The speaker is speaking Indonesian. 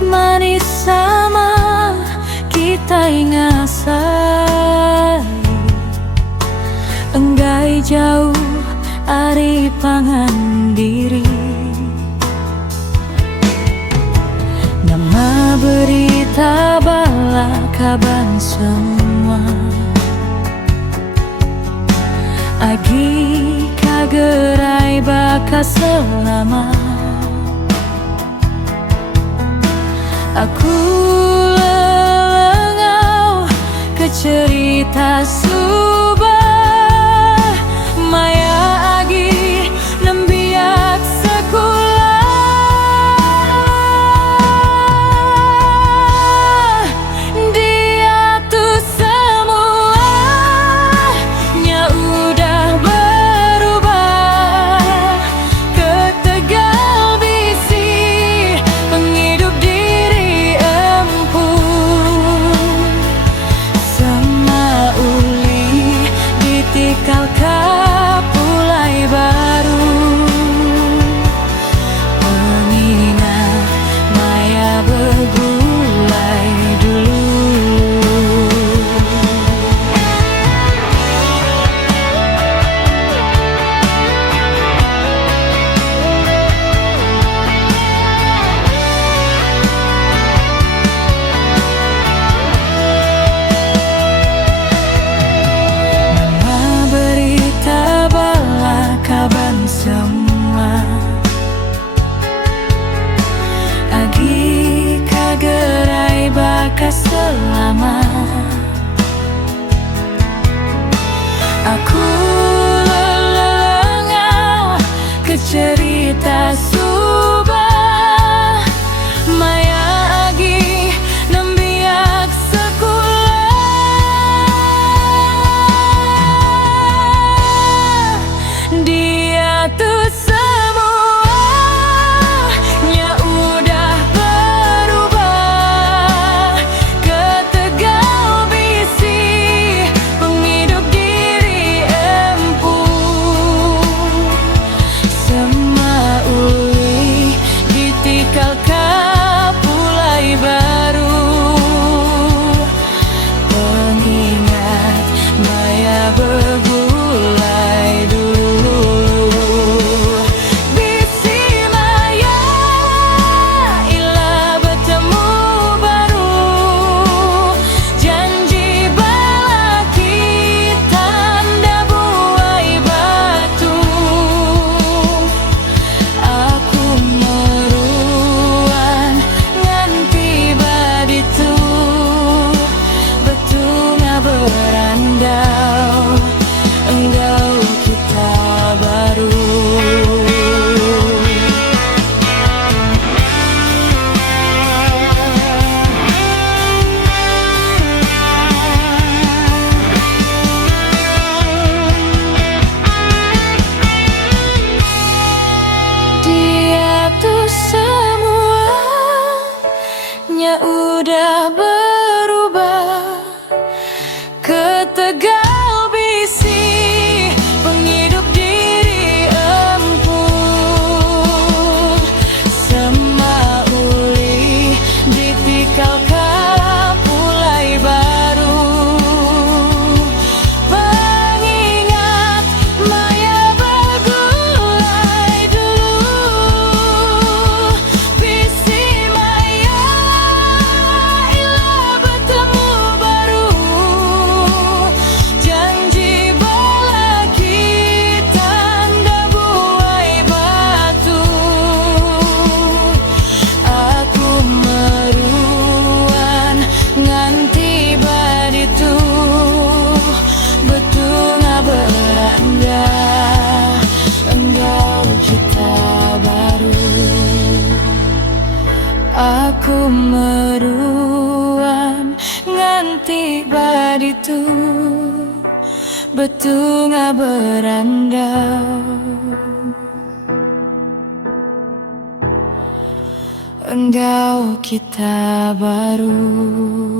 manis sama kita ingasai, enggai jauh ari pangan diri. Nama berita bala kaban semua, agi kagerai baka selama. Aku lelengau ke cerita subah, maya agi nembiak sekolah. Dia tuh semuanya udah berubah, ke Tegal bisi penghidup diri empuh, sama uli ditikal kapulai baru. Mengingat maya bergulai dulu. Nama berita bala kaban semua, agi kagerai baka selama. Aku lelengau ke cerita subah, maya agi nembiak sekolah. Dia tuh semuanya udah berubah, ke Tegal bisi penghidup diri empuh, sama uli ditikal kapulai baru. Pengingat maya bergulai dulu. Bisi maya ila bertemu baru, janji bala kita anda buai batu. Aku meruan nganti baditu, betunga berandau, engkau kita baru. Dia tuh semuanya udah berubah, ke Tegal bisi penghidup diri empuh, sama uli ditikal kapulai baru. Pengingat maya bergulai dulu. Bisi maya ila bertemu baru, janji bala kita anda buai batu. Aku meruan nganti baditu, betunga beranda, engkau kita baru. Aku meruan nganti baditu, betunga berandau, engkau kita baru.